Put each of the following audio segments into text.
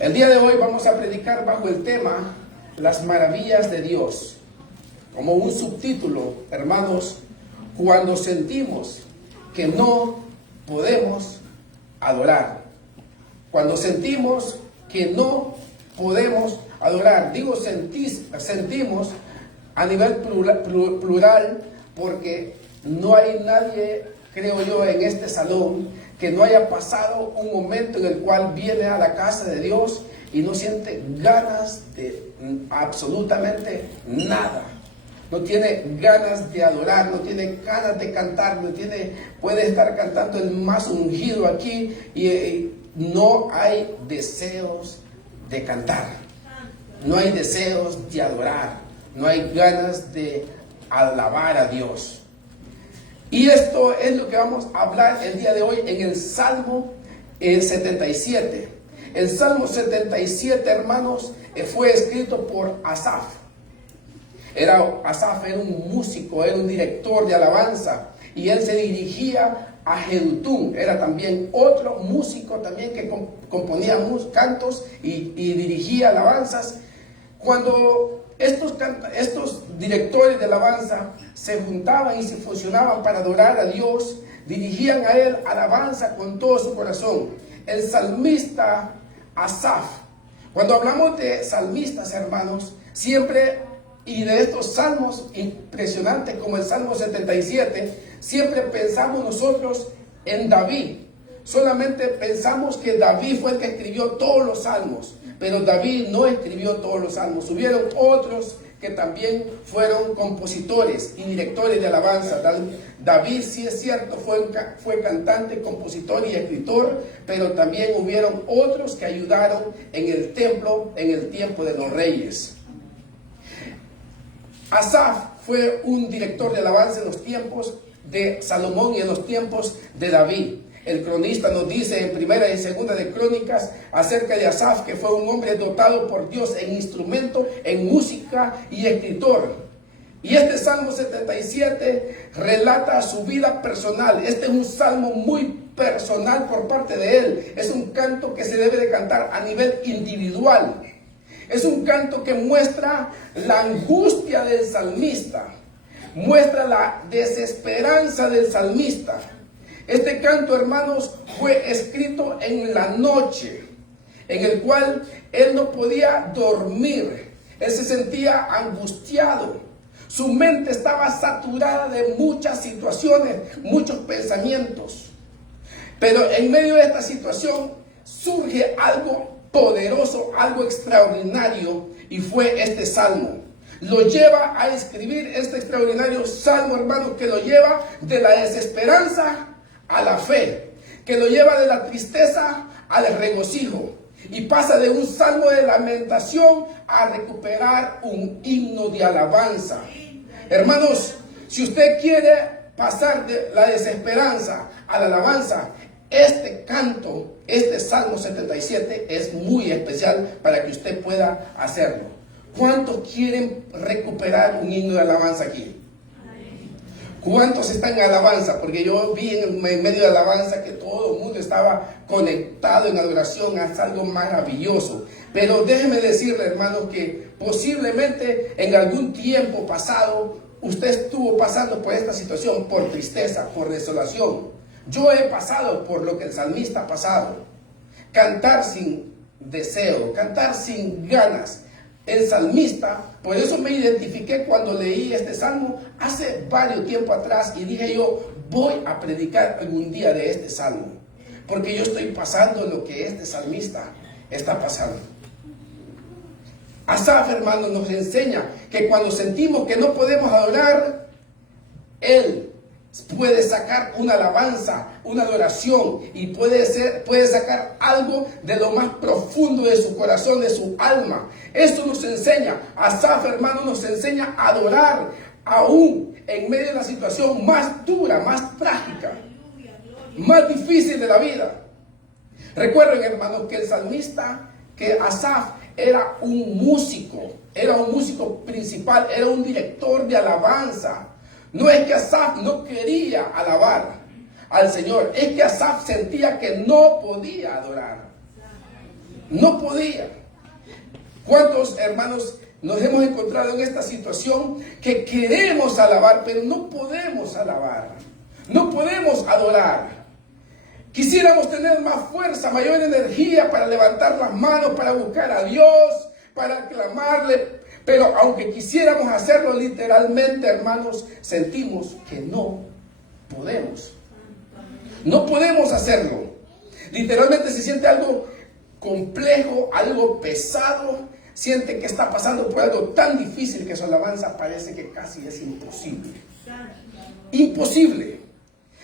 El día de hoy vamos a predicar bajo el tema Las maravillas de Dios. Como un subtítulo, hermanos, cuando sentimos que no podemos adorar. Cuando sentimos que no podemos adorar. Digo sentimos a nivel plural porque no hay nadie, creo yo, en este salón que no haya pasado un momento en el cual viene a la casa de Dios y no siente ganas de absolutamente nada. No tiene ganas de adorar, no tiene ganas de cantar, puede estar cantando el más ungido aquí y no hay deseos de cantar, no hay deseos de adorar, no hay ganas de alabar a Dios. Y esto es lo que vamos a hablar el día de hoy en el Salmo 77. El Salmo 77, hermanos, fue escrito por Asaf. Asaf era un músico, era un director de alabanza, y él se dirigía a Jedutún. Era también otro músico también que componía cantos y dirigía alabanzas. Cuando estos directores de alabanza se juntaban y se fusionaban para adorar a Dios, dirigían a Él alabanza con todo su corazón. El salmista Asaf. Cuando hablamos de salmistas, hermanos, siempre, y de estos salmos impresionantes como el Salmo 77, siempre pensamos nosotros en David. Solamente pensamos que David fue el que escribió todos los salmos, pero David no escribió todos los salmos. Hubieron otros que también fueron compositores y directores de alabanza. David, sí es cierto, fue cantante, compositor y escritor, pero también hubieron otros que ayudaron en el templo en el tiempo de los reyes. Asaf fue un director de alabanza en los tiempos de Salomón y en los tiempos de David. El cronista nos dice en primera y segunda de Crónicas acerca de Asaf, que fue un hombre dotado por Dios en instrumento, en música y escritor. Y este Salmo 77 relata su vida personal. Este es un salmo muy personal por parte de él. Es un canto que se debe de cantar a nivel individual. Es un canto que muestra la angustia del salmista, muestra la desesperanza del salmista. Este canto, hermanos, fue escrito en la noche, en el cual él no podía dormir. Él se sentía angustiado. Su mente estaba saturada de muchas situaciones, muchos pensamientos. Pero en medio de esta situación surge algo poderoso, algo extraordinario, y fue este salmo. Lo lleva a escribir este extraordinario salmo, hermanos, que lo lleva de la desesperanza a la fe, que lo lleva de la tristeza al regocijo, y pasa de un salmo de lamentación a recuperar un himno de alabanza. Hermanos, si usted quiere pasar de la desesperanza a la alabanza, este canto, este Salmo 77 es muy especial para que usted pueda hacerlo. ¿Cuántos quieren recuperar un himno de alabanza aquí? ¿Cuántos están en alabanza? Porque yo vi en medio de alabanza que todo el mundo estaba conectado en adoración. Es algo maravilloso. Pero déjeme decirle, hermanos, que posiblemente en algún tiempo pasado usted estuvo pasando por esta situación, por tristeza, por desolación. Yo he pasado por lo que el salmista ha pasado. Cantar sin deseo, cantar sin ganas. El salmista, por eso me identifiqué cuando leí este salmo hace varios tiempo atrás, y dije yo, voy a predicar algún día de este salmo, porque yo estoy pasando lo que este salmista está pasando. Asaf, hermano, nos enseña que cuando sentimos que no podemos adorar, él puede sacar una alabanza, una adoración, y puede sacar algo de lo más profundo de su corazón, de su alma. Esto nos enseña, Asaf, hermano, nos enseña a adorar aún en medio de la situación más dura, más trágica, más difícil de la vida. Recuerden, hermanos, que el salmista, que Asaf era un músico principal, era un director de alabanza. No es que Asaf no quería alabar al Señor, es que Asaf sentía que no podía adorar. No podía. ¿Cuántos hermanos nos hemos encontrado en esta situación que queremos alabar, pero no podemos alabar? No podemos adorar. Quisiéramos tener más fuerza, mayor energía para levantar las manos, para buscar a Dios, para clamarle. Pero aunque quisiéramos hacerlo literalmente, hermanos, sentimos que no podemos. No podemos hacerlo. Literalmente se siente algo complejo, algo pesado. Siente que está pasando por algo tan difícil que su alabanza parece que casi es imposible. Imposible.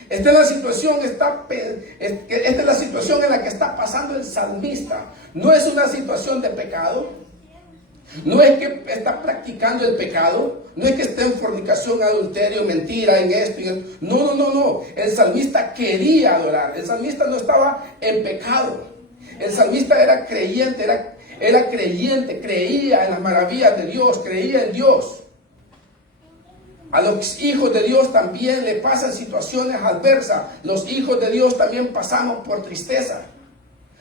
Esta es la situación en la que está pasando el salmista. No es una situación de pecado. No es que está practicando el pecado. No es que esté en fornicación, adulterio, mentira, en esto. No. El salmista quería adorar. El salmista no estaba en pecado. El salmista era creyente, era creyente, creía en las maravillas de Dios, creía en Dios. A los hijos de Dios también le pasan situaciones adversas. Los hijos de Dios también pasamos por tristeza.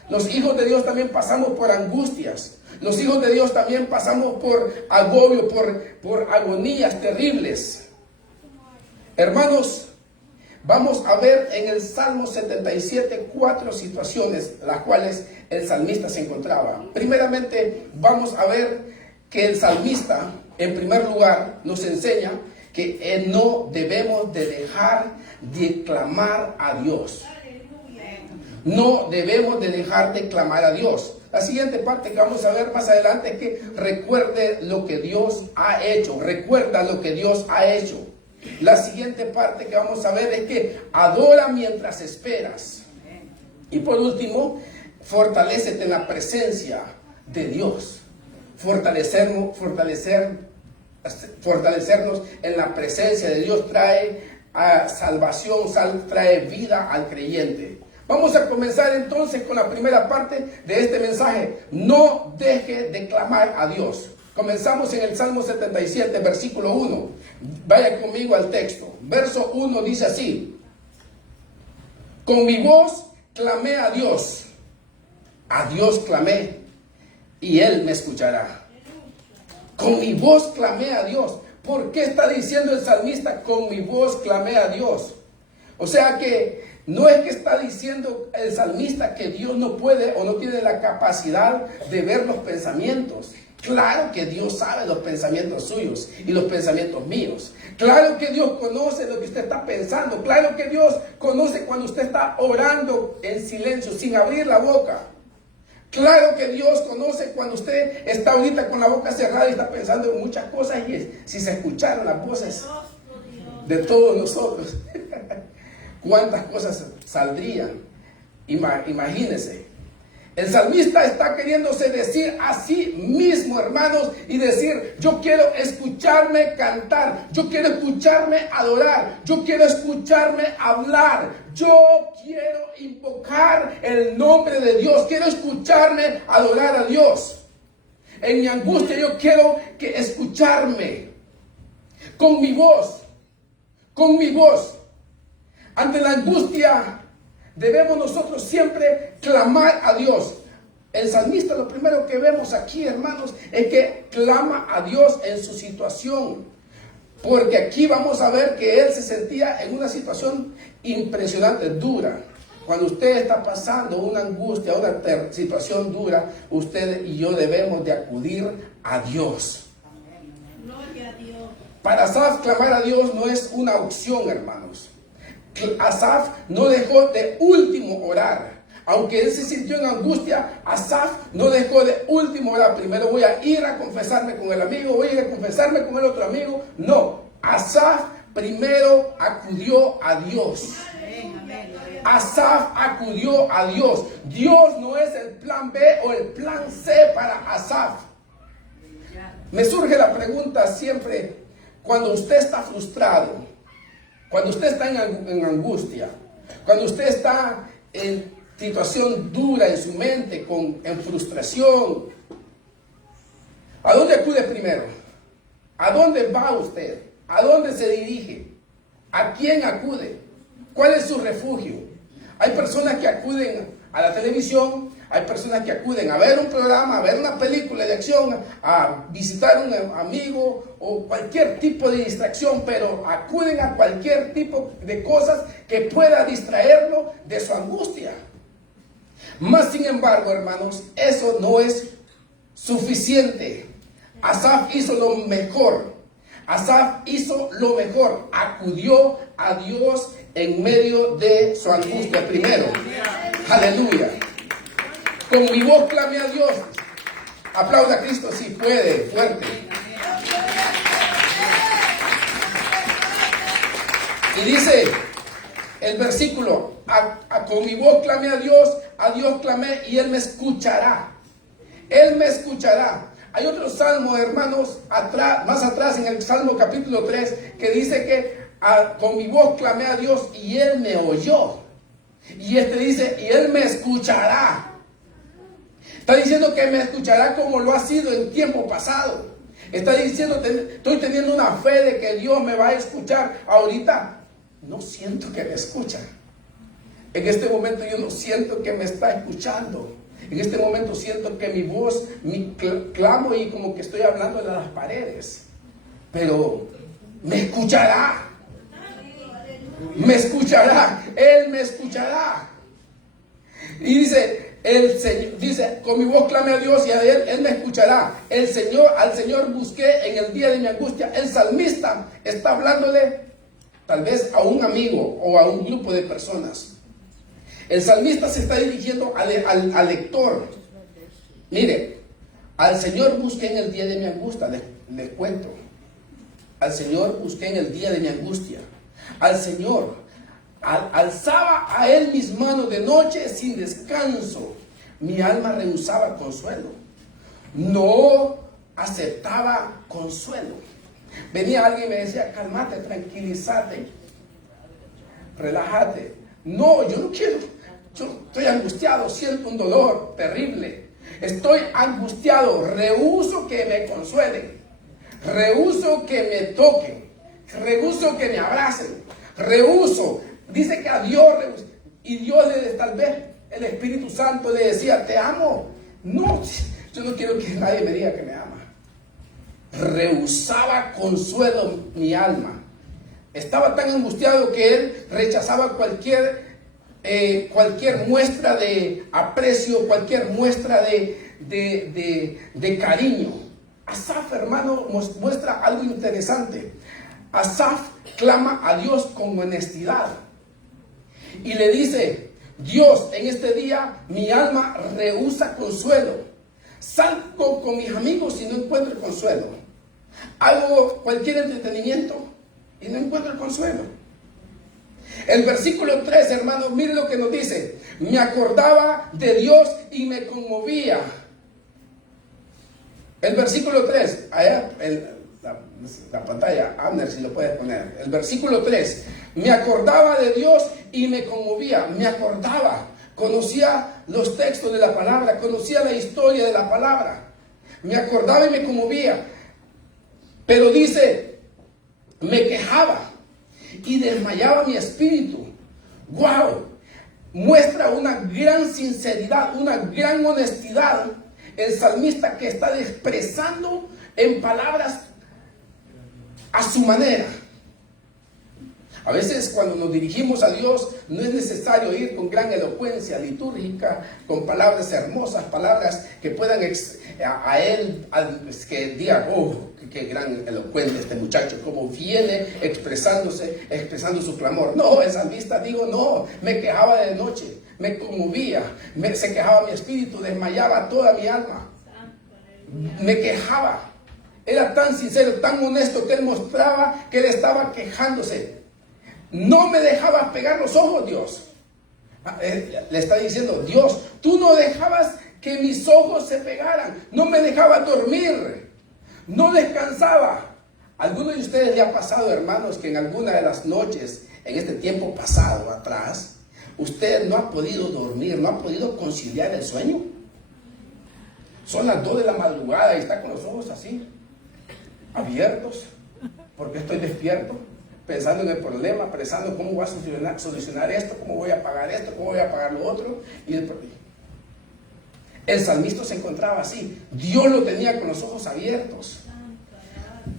Los hijos de Dios también pasamos por angustias. Los hijos de Dios también pasamos por agobio, por agonías terribles. Hermanos, vamos a ver en el Salmo 77 4 situaciones las cuales el salmista se encontraba. Primeramente, vamos a ver que el salmista, en primer lugar, nos enseña que no debemos de dejar de clamar a Dios. No debemos de dejar de clamar a Dios. La siguiente parte que vamos a ver más adelante es que recuerde lo que Dios ha hecho. Recuerda lo que Dios ha hecho. La siguiente parte que vamos a ver es que adora mientras esperas. Y por último, fortalécete en la presencia de Dios. Fortalecernos en la presencia de Dios trae salvación, trae vida al creyente. Vamos a comenzar entonces con la primera parte de este mensaje. No deje de clamar a Dios. Comenzamos en el Salmo 77, versículo 1. Vaya conmigo al texto. Verso 1 dice así: con mi voz clamé a Dios clamé, y Él me escuchará. Con mi voz clamé a Dios. ¿Por qué está diciendo el salmista con mi voz clamé a Dios? O sea que no es que está diciendo el salmista que Dios no puede o no tiene la capacidad de ver los pensamientos. Claro que Dios sabe los pensamientos suyos y los pensamientos míos. Claro que Dios conoce lo que usted está pensando. Claro que Dios conoce cuando usted está orando en silencio, sin abrir la boca. Claro que Dios conoce cuando usted está ahorita con la boca cerrada y está pensando en muchas cosas, y si se escucharan las voces de todos nosotros, cuántas cosas saldrían. Imagínense. El salmista está queriéndose decir a sí mismo, hermanos, y decir: yo quiero escucharme cantar, yo quiero escucharme adorar, yo quiero escucharme hablar, yo quiero invocar el nombre de Dios, quiero escucharme adorar a Dios. En mi angustia yo quiero escucharme con mi voz. Ante la angustia debemos nosotros siempre clamar a Dios. El salmista, lo primero que vemos aquí, hermanos, es que clama a Dios en su situación. Porque aquí vamos a ver que él se sentía en una situación impresionante, dura. Cuando usted está pasando una angustia, una situación dura, usted y yo debemos de acudir a Dios. Gloria a Dios. Para Asaf, clamar a Dios no es una opción, hermanos. Asaf no dejó de último orar. Aunque él se sintió en angustia, Asaf no dejó de último orar. Primero voy a ir a confesarme con el amigo, voy a ir a confesarme con el otro amigo. No, Asaf primero acudió a Dios. Asaf acudió a Dios. Dios no es el plan B o el plan C para Asaf. Me surge la pregunta siempre, cuando usted está frustrado, cuando usted está en angustia, cuando usted está en situación dura en su mente, en frustración, ¿a dónde acude primero? ¿A dónde va usted? ¿A dónde se dirige? ¿A quién acude? ¿Cuál es su refugio? Hay personas que acuden a la televisión, Hay personas que acuden a ver un programa, a ver una película de acción, a visitar a un amigo o cualquier tipo de distracción, pero acuden a cualquier tipo de cosas que pueda distraerlo de su angustia. Más sin embargo, hermanos, eso no es suficiente. Asaf hizo lo mejor. Asaf hizo lo mejor. Acudió a Dios en medio de su angustia primero. Aleluya. Con mi voz clamé a Dios. Aplauda a Cristo si puede, fuerte. Y dice el versículo, con mi voz clamé a Dios clamé y Él me escuchará. Él me escuchará. Hay otro salmo, hermanos, más atrás en el Salmo capítulo 3, que dice que con mi voz clamé a Dios y Él me oyó. Y este dice, y Él me escuchará. Está diciendo que me escuchará como lo ha sido en tiempo pasado. Está diciendo, estoy teniendo una fe de que Dios me va a escuchar. Ahorita no siento que me escucha. En este momento yo no siento que me está escuchando. En este momento siento que mi voz, mi clamo y como que estoy hablando a las paredes. Pero me escuchará. Me escuchará. Él me escuchará. Y dice, el Señor, dice, con mi voz clame a Dios y a Él me escuchará. Al Señor busqué en el día de mi angustia. El salmista está hablándole tal vez a un amigo o a un grupo de personas. El salmista se está dirigiendo al lector. Mire, al Señor busqué en el día de mi angustia. Les cuento. Al Señor busqué en el día de mi angustia. Al Señor alzaba a Él mis manos de noche sin descanso. Mi alma rehusaba consuelo. No aceptaba consuelo. Venía alguien y me decía, cálmate, tranquilízate, relájate. No, yo no quiero. Yo estoy angustiado, siento un dolor terrible. Estoy angustiado, rehúso que me consuelen. Rehúso que me toquen. Rehúso que me abracen. Rehúso. Dice que a Dios rehúso. Y Dios tal vez el Espíritu Santo le decía, te amo. No, yo no quiero que nadie me diga que me ama. Rehusaba consuelo mi alma. Estaba tan angustiado que él rechazaba cualquier muestra de aprecio, cualquier muestra de cariño. Asaf, hermano, nos muestra algo interesante. Asaf clama a Dios con honestidad y le dice, Dios, en este día mi alma rehúsa consuelo. Salgo con mis amigos y no encuentro consuelo. Hago cualquier entretenimiento y no encuentro el consuelo. El versículo 3, hermanos, miren lo que nos dice. Me acordaba de Dios y me conmovía. El versículo 3, allá la pantalla, Abner, si lo puedes poner. El versículo 3, me acordaba de Dios y me conmovía. Me acordaba, conocía los textos de la palabra, conocía la historia de la palabra. Me acordaba y me conmovía. Pero dice, me quejaba y desmayaba mi espíritu. ¡Wow! Muestra una gran sinceridad, una gran honestidad. El salmista que está expresando en palabras a su manera. A veces cuando nos dirigimos a Dios no es necesario ir con gran elocuencia litúrgica, con palabras hermosas, palabras que puedan a Él, que diga, oh, qué gran elocuente este muchacho, como viene expresando su clamor. No, el salmista no, me quejaba de noche, me conmovía, se quejaba mi espíritu, desmayaba toda mi alma. Me quejaba. Era tan sincero, tan honesto que él mostraba que él estaba quejándose. No me dejabas pegar los ojos, Dios. Le está diciendo, Dios, tú no dejabas que mis ojos se pegaran. No me dejabas dormir. No descansaba. ¿Alguno de ustedes le ha pasado, hermanos, que en alguna de las noches, en este tiempo pasado atrás, usted no ha podido dormir, no ha podido conciliar el sueño? Son las 2 de la madrugada y está con los ojos así, abiertos, porque estoy despierto, pensando en el problema, pensando cómo voy a solucionar esto, cómo voy a pagar esto, cómo voy a pagar lo otro. El salmista se encontraba así. Dios lo tenía con los ojos abiertos.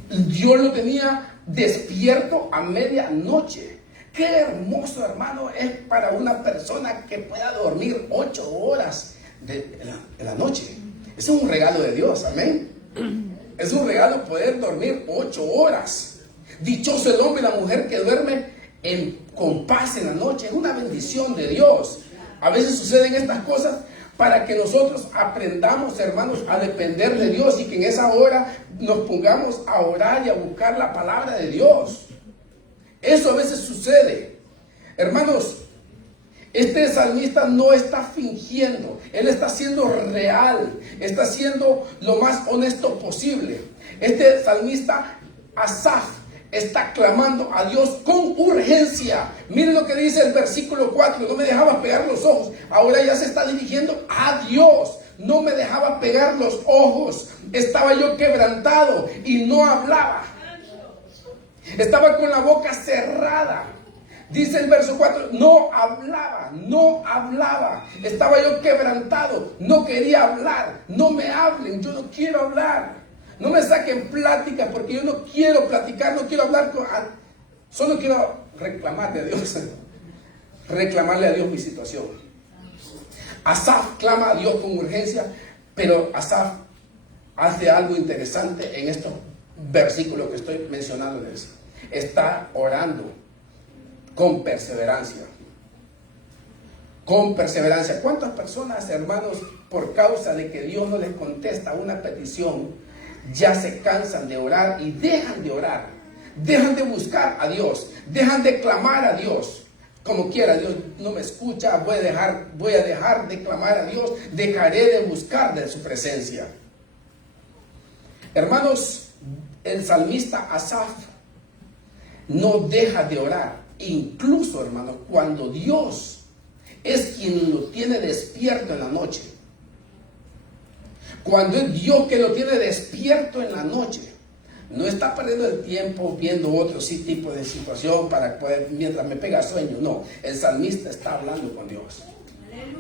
Dios lo tenía despierto a medianoche. Qué hermoso, hermano, es para una persona que pueda dormir 8 horas en la noche. Es un regalo de Dios, amén. Es un regalo poder dormir 8 horas. Dichoso el hombre y la mujer que duerme con paz en la noche. Es una bendición de Dios. A veces suceden estas cosas para que nosotros aprendamos, hermanos, a depender de Dios y que en esa hora nos pongamos a orar y a buscar la palabra de Dios. Eso a veces sucede. Hermanos, este salmista no está fingiendo, él está siendo real, está siendo lo más honesto posible. Este salmista, Asaf, está clamando a Dios con urgencia. Miren lo que dice el versículo 4, no me dejaba pegar los ojos, ahora ya se está dirigiendo a Dios. No me dejaba pegar los ojos, estaba yo quebrantado y no hablaba. Estaba con la boca cerrada. Dice el verso 4, no hablaba. Estaba yo quebrantado, no quería hablar. No me hablen, yo no quiero hablar. No me saquen pláticas porque yo no quiero platicar, no quiero hablar solo quiero reclamarle a Dios. Reclamarle a Dios mi situación. Asaf clama a Dios con urgencia, pero Asaf hace algo interesante en estos versículos que estoy mencionándoles. Está orando con perseverancia. Con perseverancia. ¿Cuántas personas, hermanos, por causa de que Dios no les contesta una petición, ya se cansan de orar y dejan de orar? Dejan de buscar a Dios, dejan de clamar a Dios. Como quiera, Dios no me escucha, voy a dejar de clamar a Dios, dejaré de buscar de su presencia. Hermanos, el salmista Asaf no deja de orar, incluso, hermanos, cuando Dios es quien lo tiene despierto en la noche. Cuando es Dios que lo tiene despierto en la noche, no está perdiendo el tiempo viendo otro tipo de situación para poder, mientras me pega sueño. No, el salmista está hablando con Dios.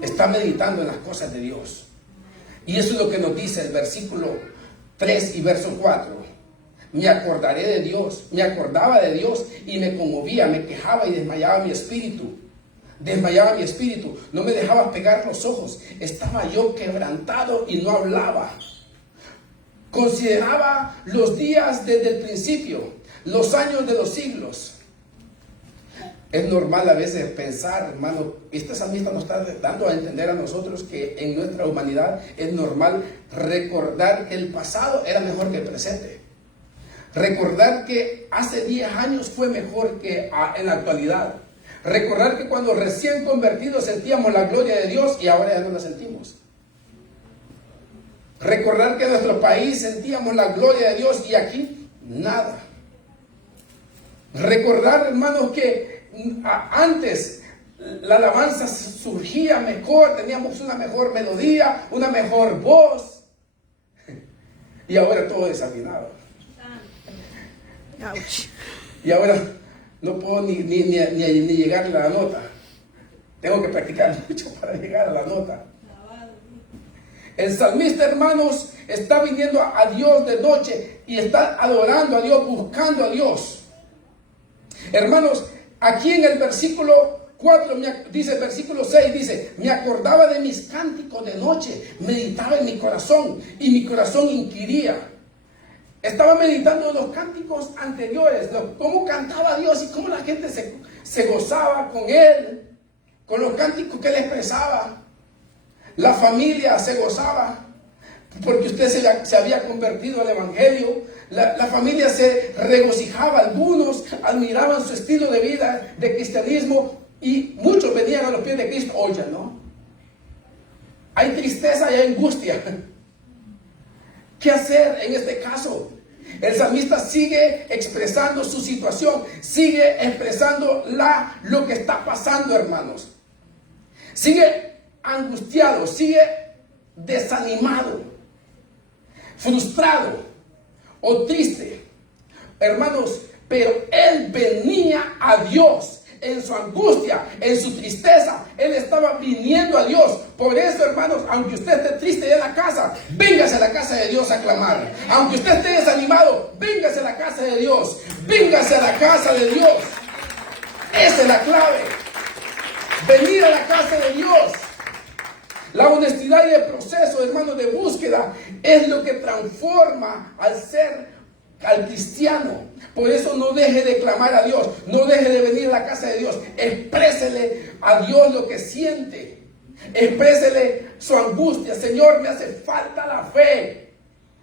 Está meditando en las cosas de Dios. Y eso es lo que nos dice el versículo 3 y verso 4. Me acordaré de Dios, me acordaba de Dios y me conmovía, me quejaba y desmayaba mi espíritu. Desmayaba mi espíritu, no me dejaba pegar los ojos. Estaba yo quebrantado y no hablaba. Consideraba los días desde el principio, los años de los siglos. Es normal a veces pensar, hermano, este salmista nos está dando a entender a nosotros que en nuestra humanidad es normal recordar que el pasado era mejor que el presente. Recordar que hace 10 años fue mejor que en la actualidad. Recordar que cuando recién convertidos sentíamos la gloria de Dios y ahora ya no la sentimos. Recordar que en nuestro país sentíamos la gloria de Dios y aquí nada. Recordar, hermanos, que antes la alabanza surgía mejor, teníamos una mejor melodía, una mejor voz. Y ahora todo desafinado. Ouch. Y ahora no puedo ni llegar a la nota. Tengo que practicar mucho para llegar a la nota. El salmista, hermanos, está viniendo a Dios de noche y está adorando a Dios, buscando a Dios. Hermanos, aquí en el versículo 4, dice el versículo 6, dice, me acordaba de mis cánticos de noche, meditaba en mi corazón y mi corazón inquiría. Estaba meditando en los cánticos anteriores, cómo cantaba Dios y cómo la gente se gozaba con Él, con los cánticos que Él expresaba. La familia se gozaba porque usted se había convertido al Evangelio. La familia se regocijaba, algunos admiraban su estilo de vida, de cristianismo, y muchos venían a los pies de Cristo. Oye, ¿no? Hay tristeza y hay angustia. ¿Qué hacer en este caso? El salmista sigue expresando su situación, sigue expresando lo que está pasando, hermanos. Sigue angustiado, sigue desanimado, frustrado o triste, hermanos, pero él venía a Dios. en su angustia, en su tristeza, él estaba viniendo a Dios. Por eso, hermanos, aunque usted esté triste en la casa, véngase a la casa de Dios a clamar. Aunque usted esté desanimado, véngase a la casa de Dios. Véngase a la casa de Dios. Esa es la clave. Venir a la casa de Dios. La honestidad y el proceso, hermanos, de búsqueda es lo que transforma al cristiano. Por eso no deje de clamar a Dios, no deje de venir a la casa de Dios. Exprésele a Dios lo que siente. Exprésele su angustia. Señor, me hace falta la fe.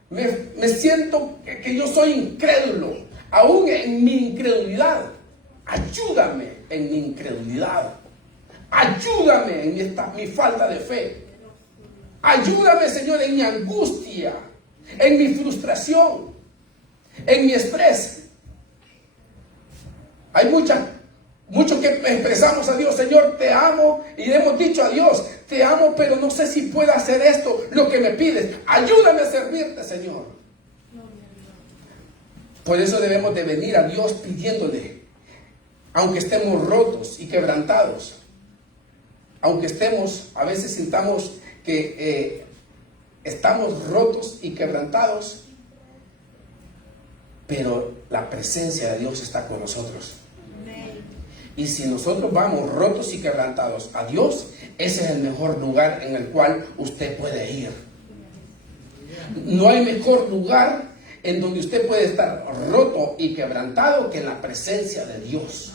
Me siento que yo soy incrédulo. Aún en mi incredulidad, ayúdame en mi incredulidad. Ayúdame en mi falta de fe. Ayúdame, Señor, en mi angustia, en mi frustración, en mi estrés. Hay mucho que expresamos a Dios. Señor, te amo. Y le hemos dicho a Dios, te amo, pero no sé si puedo hacer esto, lo que me pides. Ayúdame a servirte, Señor. Por eso debemos de venir a Dios pidiéndole, aunque estemos rotos y quebrantados. Aunque a veces sintamos que estamos rotos y quebrantados, pero la presencia de Dios está con nosotros. Y si nosotros vamos rotos y quebrantados a Dios, ese es el mejor lugar en el cual usted puede ir. No hay mejor lugar en donde usted puede estar roto y quebrantado que en la presencia de Dios.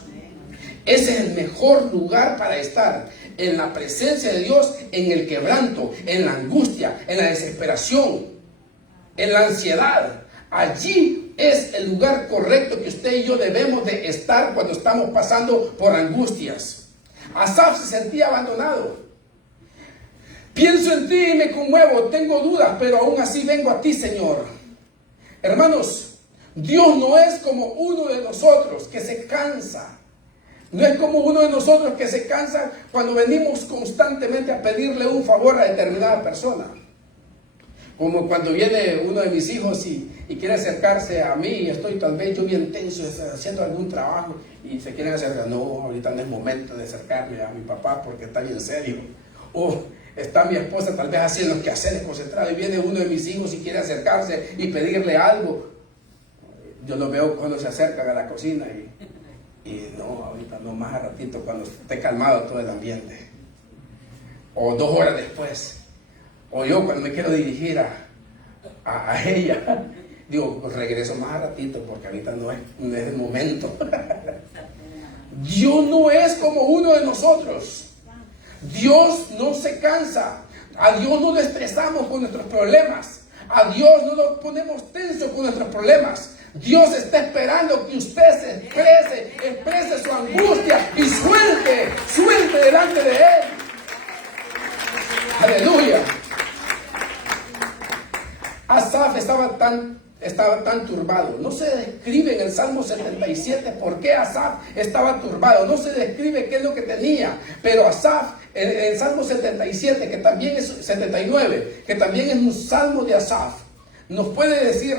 Ese es el mejor lugar para estar, en la presencia de Dios, en el quebranto, en la angustia, en la desesperación, en la ansiedad. Allí es el lugar correcto que usted y yo debemos de estar cuando estamos pasando por angustias. Asaf se sentía abandonado. Pienso en ti y me conmuevo, tengo dudas, pero aún así vengo a ti, Señor. Hermanos, Dios no es como uno de nosotros que se cansa. No es como uno de nosotros que se cansa cuando venimos constantemente a pedirle un favor a determinada persona. Como cuando viene uno de mis hijos y quiere acercarse a mí y estoy tal vez yo bien tenso haciendo algún trabajo y se quieren acercar. No, ahorita no es momento de acercarme a mi papá porque está bien serio. O está mi esposa tal vez haciendo quehaceres concentrado y viene uno de mis hijos y quiere acercarse y pedirle algo. Yo lo veo cuando se acercan a la cocina y no, ahorita no, más a ratito cuando esté calmado todo el ambiente. O 2 horas después. O yo cuando me quiero dirigir a ella, digo, pues regreso más a ratito porque ahorita no es el momento. Dios no es como uno de nosotros. Dios no se cansa. A Dios no lo estresamos con nuestros problemas. A Dios no lo ponemos tenso con nuestros problemas. Dios está esperando que usted se exprese su angustia y suelte delante de Él. Aleluya. Asaf estaba tan turbado. No se describe en el Salmo 77 por qué Asaf estaba turbado. No se describe qué es lo que tenía. Pero Asaf, en el Salmo 77, que también es 79, que también es un salmo de Asaf, nos puede decir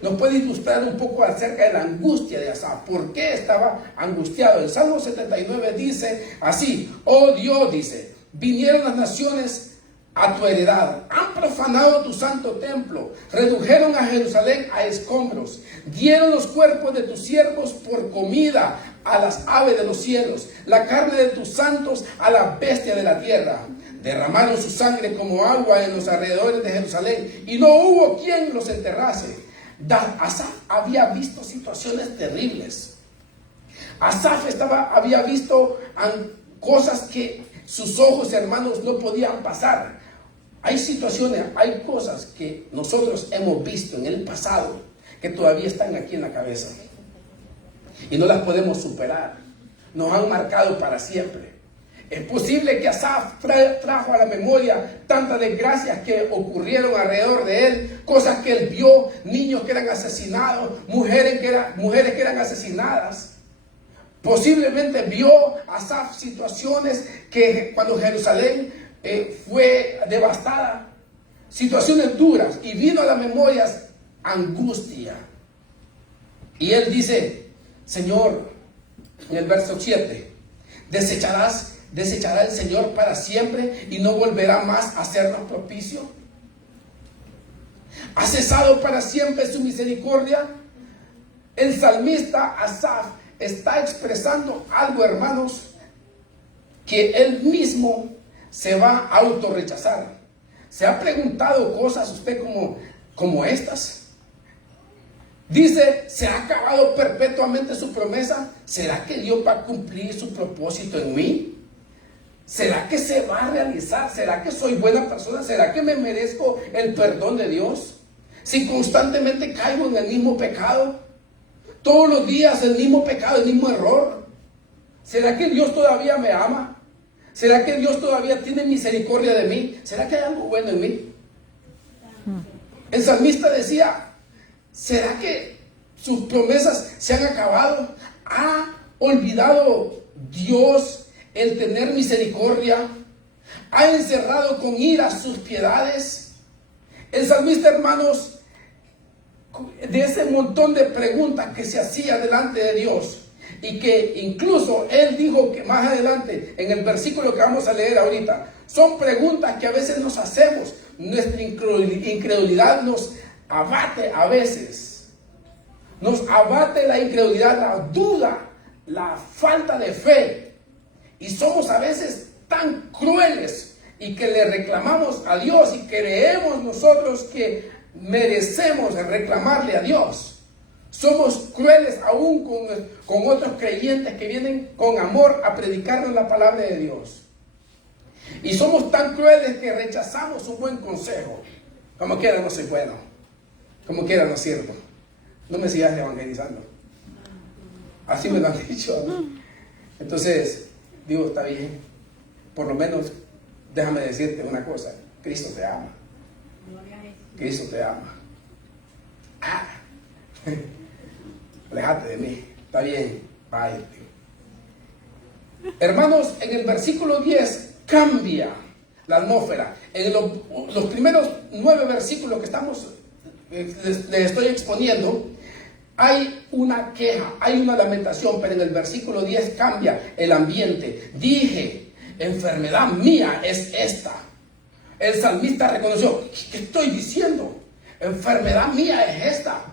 nos puede ilustrar un poco acerca de la angustia de Asaf. ¿Por qué estaba angustiado? El Salmo 79 dice así: oh Dios, dice, vinieron las naciones a tu heredad, han profanado tu santo templo, redujeron a Jerusalén a escombros, dieron los cuerpos de tus siervos por comida a las aves de los cielos, la carne de tus santos a la bestia de la tierra. Derramaron su sangre como agua en los alrededores de Jerusalén y no hubo quien los enterrase. Asaf había visto situaciones terribles. Asaf había visto cosas que sus ojos, hermanos, no podían pasar. Hay situaciones, hay cosas que nosotros hemos visto en el pasado que todavía están aquí en la cabeza y no las podemos superar. Nos han marcado para siempre. Es posible que Asaf trajo a la memoria tantas desgracias que ocurrieron alrededor de él, cosas que él vio, niños que eran asesinados, mujeres que eran asesinadas. Posiblemente vio Asaf situaciones que cuando Jerusalén fue devastada, situaciones duras, y vino a las memorias angustia. Y él dice: Señor, En el verso 7, desechará el Señor para siempre y no volverá más a hacernos propicio. ¿Ha cesado para siempre su misericordia? El salmista Asaf está expresando algo, hermanos, que él mismo se va a autorrechazar. ¿Se ha preguntado cosas usted como estas? Dice, ¿se ha acabado perpetuamente su promesa? ¿Será que Dios va a cumplir su propósito en mí? ¿Será que se va a realizar? ¿Será que soy buena persona? ¿Será que me merezco el perdón de Dios? Si constantemente caigo en el mismo pecado, todos los días el mismo pecado, el mismo error, ¿será que Dios todavía me ama? ¿Será que Dios todavía tiene misericordia de mí? ¿Será que hay algo bueno en mí? El salmista decía, ¿será que sus promesas se han acabado? ¿Ha olvidado Dios el tener misericordia? ¿Ha encerrado con ira sus piedades? El salmista, hermanos, de ese montón de preguntas que se hacía delante de Dios, y que incluso él dijo que más adelante, en el versículo que vamos a leer ahorita, son preguntas que a veces nos hacemos. Nuestra incredulidad nos abate a veces. Nos abate la incredulidad, la duda, la falta de fe. Y somos a veces tan crueles y que le reclamamos a Dios y creemos nosotros que merecemos reclamarle a Dios. Somos crueles aún con otros creyentes que vienen con amor a predicarnos la palabra de Dios. Y somos tan crueles que rechazamos un buen consejo. Como quiera no soy bueno. Como quiera no sirvo. No me sigas evangelizando. Así me lo han dicho a mí. Entonces, digo, está bien. Por lo menos, déjame decirte una cosa. Cristo te ama. Cristo te ama. Aléjate de mí. Está bien. Bye. Hermanos, en el versículo 10 cambia la atmósfera. En los primeros 9 versículos que les estoy exponiendo, hay una queja, hay una lamentación, pero en el versículo 10 cambia el ambiente. Dije, enfermedad mía es esta. El salmista reconoció, ¿qué estoy diciendo? Enfermedad mía es esta.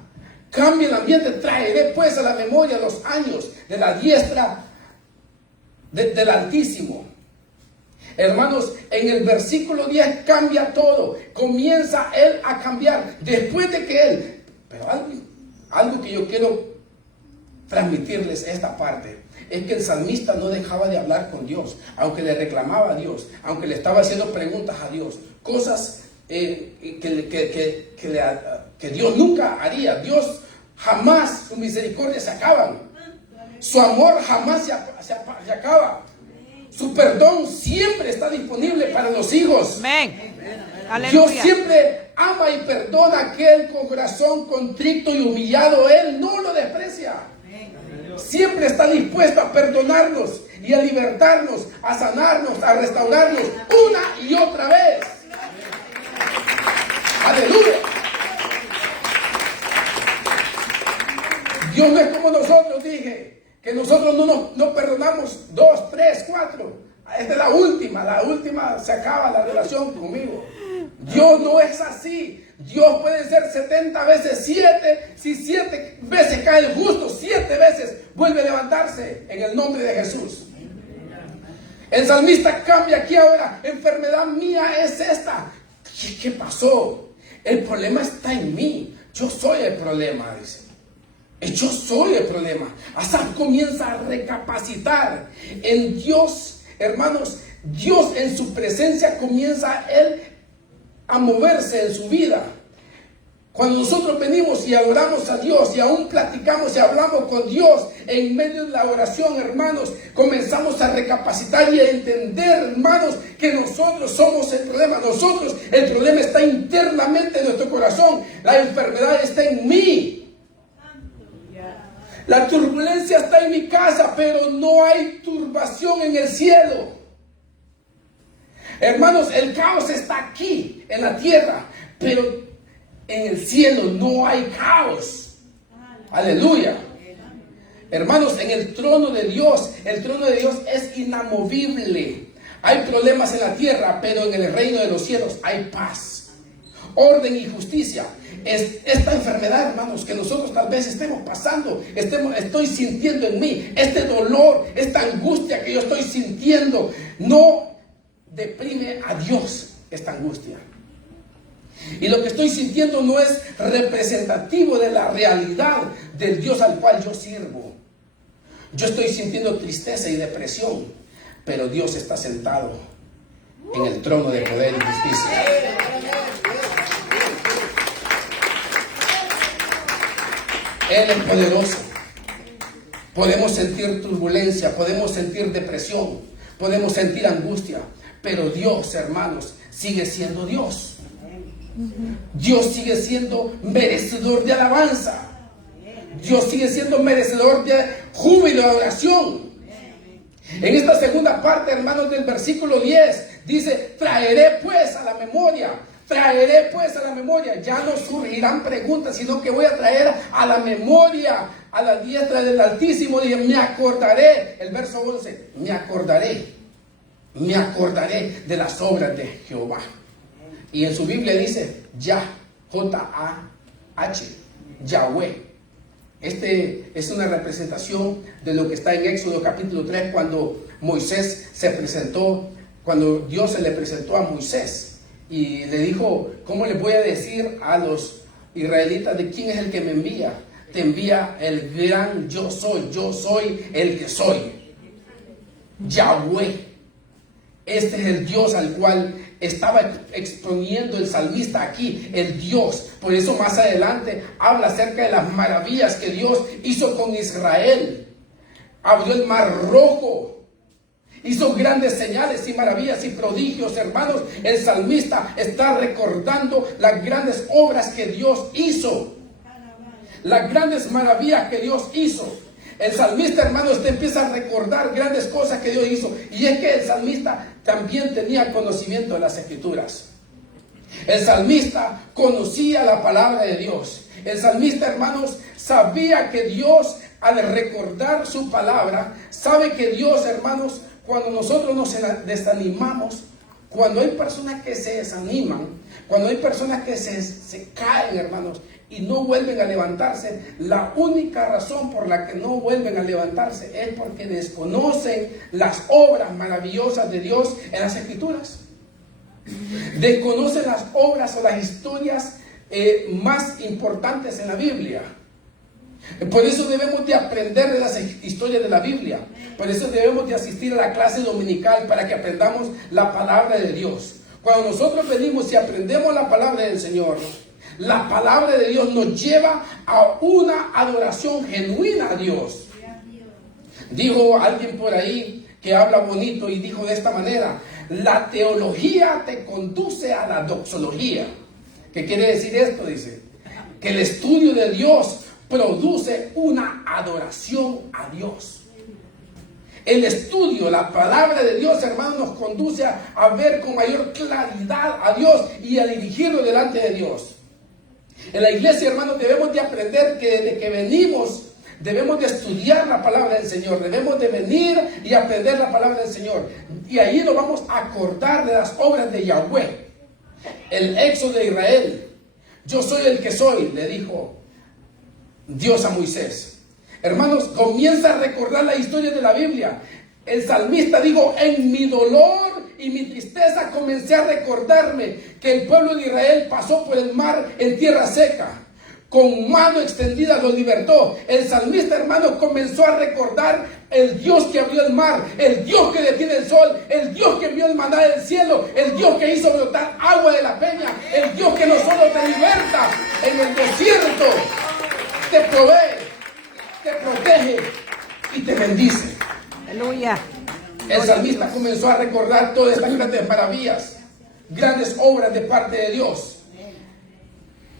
Cambia el ambiente, traeré pues a la memoria los años de la diestra del Altísimo. Hermanos, en el versículo 10 cambia todo. Comienza él a cambiar. Después de que él... Pero algo que yo quiero transmitirles esta parte es que el salmista no dejaba de hablar con Dios, aunque le reclamaba a Dios, aunque le estaba haciendo preguntas a Dios, cosas que Dios nunca haría. Dios jamás, su misericordia se acaba, su amor jamás se acaba, su perdón siempre está disponible para los hijos. Amén. Dios siempre ama y perdona a aquel con corazón contrito y humillado. Él no lo desprecia. Siempre está dispuesto a perdonarnos y a libertarnos, a sanarnos, a restaurarnos una y otra vez. Aleluya. Dios no es como nosotros, dije, que nosotros no perdonamos 2, 3, 4. Esta es la última se acaba la relación conmigo. Dios no es así. Dios puede ser 70 veces 7. Si 7 veces cae el justo, 7 veces vuelve a levantarse en el nombre de Jesús. El salmista cambia aquí ahora. Enfermedad mía es esta. ¿Qué pasó? El problema está en mí. Yo soy el problema, dice. Yo soy el problema. Asaf comienza a recapacitar en Dios. Hermanos, Dios en su presencia comienza él a moverse en su vida. Cuando nosotros venimos y adoramos a Dios y aún platicamos y hablamos con Dios en medio de la oración, hermanos, comenzamos a recapacitar y a entender, hermanos, que nosotros somos el problema. El problema está internamente en nuestro corazón. La enfermedad está en mí. La turbulencia está en mi casa, pero no hay turbación en el cielo. Hermanos, el caos está aquí, en la tierra, pero en el cielo no hay caos. Aleluya. Hermanos, en el trono de Dios es inamovible. Hay problemas en la tierra, pero en el reino de los cielos hay paz, orden y justicia. Esta enfermedad, hermanos, que nosotros tal vez estemos pasando, estoy sintiendo en mí, este dolor, esta angustia que yo estoy sintiendo, no deprime a Dios esta angustia. Y lo que estoy sintiendo no es representativo de la realidad del Dios al cual yo sirvo. Yo estoy sintiendo tristeza y depresión, pero Dios está sentado en el trono de poder y justicia. Él es poderoso. Podemos sentir turbulencia, podemos sentir depresión, podemos sentir angustia, pero Dios, hermanos, sigue siendo Dios. Dios sigue siendo merecedor de alabanza. Dios sigue siendo merecedor de júbilo y adoración. En esta segunda parte, hermanos, del versículo 10, dice: traeré pues a la memoria. Ya no surgirán preguntas, sino que voy a traer a la memoria, a la diestra del Altísimo. Dije, me acordaré. El verso 11, me acordaré de las obras de Jehová. Y en su Biblia dice J-A-H, Yahweh. Este es una representación de lo que está en Éxodo capítulo 3, cuando Moisés se presentó, cuando Dios se le presentó a Moisés y le dijo: ¿cómo le voy a decir a los israelitas de quién es el que me envía? Te envía el gran yo soy el que soy, Yahweh. Este es el Dios al cual estaba exponiendo el salmista aquí, el Dios. Por eso más adelante habla acerca de las maravillas que Dios hizo con Israel. Abrió el mar rojo, hizo grandes señales y maravillas y prodigios. Hermanos, el salmista está recordando las grandes obras que Dios hizo, las grandes maravillas que Dios hizo. El salmista, hermanos, te empieza a recordar grandes cosas que Dios hizo. Y es que el salmista también tenía conocimiento de las Escrituras. El salmista conocía la palabra de Dios. El salmista, hermanos, sabía que Dios, al recordar su palabra, sabe que Dios, hermanos, cuando nosotros nos desanimamos, cuando hay personas que se desaniman, cuando hay personas que se caen, hermanos, y no vuelven a levantarse, la única razón por la que no vuelven a levantarse es porque desconocen las obras maravillosas de Dios en las Escrituras. Desconocen las obras o las historias más importantes en la Biblia. Por eso debemos de aprender de las historias de la Biblia. Por eso debemos de asistir a la clase dominical, para que aprendamos la palabra de Dios. Cuando nosotros venimos y aprendemos la palabra del Señor, la palabra de Dios nos lleva a una adoración genuina a Dios. Dijo alguien por ahí que habla bonito y dijo de esta manera: la teología te conduce a la doxología. ¿Qué quiere decir esto? Dice que el estudio de Dios produce una adoración a Dios. El estudio, la palabra de Dios, hermanos, nos conduce a ver con mayor claridad a Dios y a dirigirlo delante de Dios. En la iglesia, hermanos, debemos de aprender que desde que venimos, debemos de estudiar la palabra del Señor. Debemos de venir y aprender la palabra del Señor. Y ahí nos vamos a acordar de las obras de Yahweh. El éxodo de Israel. Yo soy el que soy, le dijo Dios a Moisés. Hermanos, comienza a recordar la historia de la Biblia. El salmista dijo: en mi dolor y mi tristeza comencé a recordarme que el pueblo de Israel pasó por el mar en tierra seca. Con mano extendida los libertó. El salmista, hermanos, comenzó a recordar el Dios que abrió el mar, el Dios que detiene el sol, el Dios que envió el maná del cielo, el Dios que hizo brotar agua de la peña, el Dios que no solo te liberta en el desierto, te provee, te protege y te bendice. Aleluya. El salmista comenzó a recordar todas estas grandes maravillas, grandes obras de parte de Dios.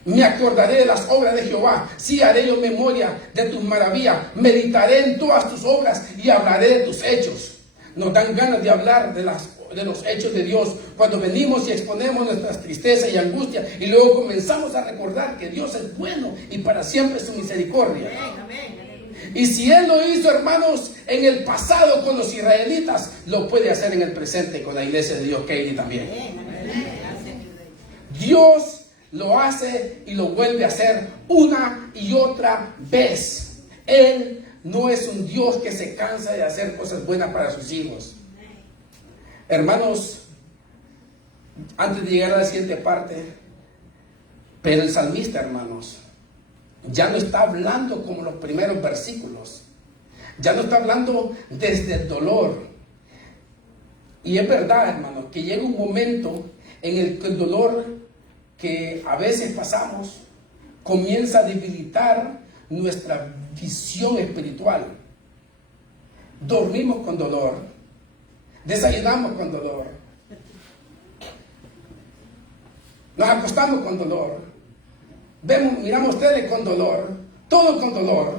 Me acordaré de las obras de Jehová, sí haré yo memoria de tus maravillas, meditaré en todas tus obras y hablaré de tus hechos. Nos dan ganas de hablar de los hechos de Dios cuando venimos y exponemos nuestras tristezas y angustias, y luego comenzamos a recordar que Dios es bueno y para siempre su misericordia. Y si Él lo hizo, hermanos, en el pasado con los israelitas, lo puede hacer en el presente con la iglesia de Dios, Katie, también. Dios lo hace y lo vuelve a hacer una y otra vez. Él no es un Dios que se cansa de hacer cosas buenas para sus hijos. Hermanos, antes de llegar a la siguiente parte, pero el salmista, hermanos, ya no está hablando como los primeros versículos. Ya no está hablando desde el dolor. Y es verdad, hermanos, que llega un momento en el que el dolor que a veces pasamos comienza a debilitar nuestra visión espiritual. Dormimos con dolor, desayunamos con dolor, nos acostamos con dolor, miramos tele con dolor, todo con dolor.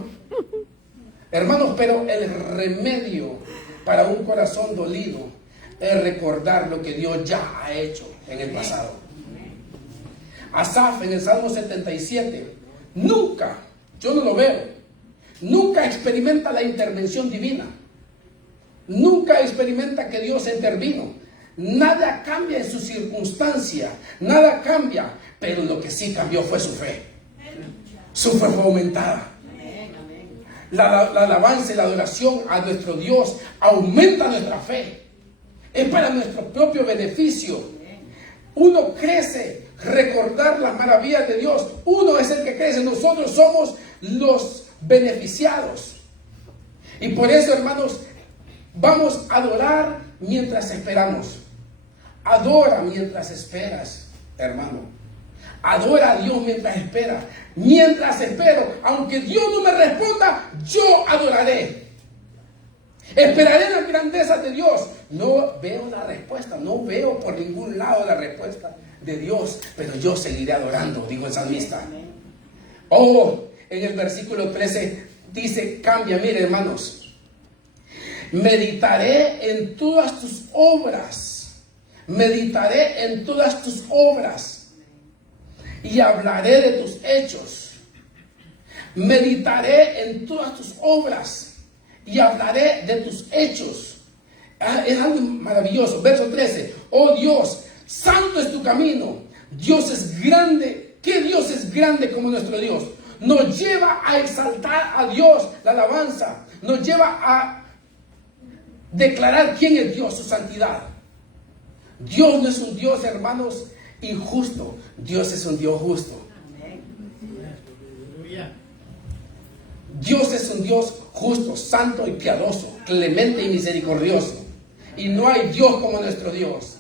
Hermanos, pero el remedio para un corazón dolido es recordar lo que Dios ya ha hecho en el pasado. Asaf en el Salmo 77 nunca, yo no lo veo, nunca experimenta la intervención divina, nunca experimenta que Dios intervino. Nada cambia en su circunstancia, nada cambia, pero lo que sí cambió fue su fe. Su fe fue aumentada. La alabanza y la adoración a nuestro Dios aumenta nuestra fe. Es para nuestro propio beneficio. Uno crece recordar las maravillas de Dios. Uno es el que crece. Nosotros somos los beneficiados. Y por eso, hermanos, vamos a adorar mientras esperamos. Adora mientras esperas, hermano. Adora a Dios mientras espera. Mientras espero, aunque Dios no me responda, yo adoraré. Esperaré en las grandezas de Dios. No veo la respuesta, no veo por ningún lado la respuesta de Dios, pero yo seguiré adorando, dijo el salmista. Oh, en el versículo 13 dice, cambia, mire, hermanos. Meditaré en todas tus obras. Meditaré en todas tus obras. Y hablaré de tus hechos. Meditaré en todas tus obras. Y hablaré de tus hechos. Es algo maravilloso. Verso 13. Oh Dios, santo es tu camino. Dios es grande. ¿Qué Dios es grande como nuestro Dios? Nos lleva a exaltar a Dios, la alabanza. Nos lleva a declarar quién es Dios, su santidad. Dios no es un Dios, hermanos, injusto. Dios es un Dios justo. Dios es un Dios justo, santo y piadoso, clemente y misericordioso. Y no hay Dios como nuestro Dios.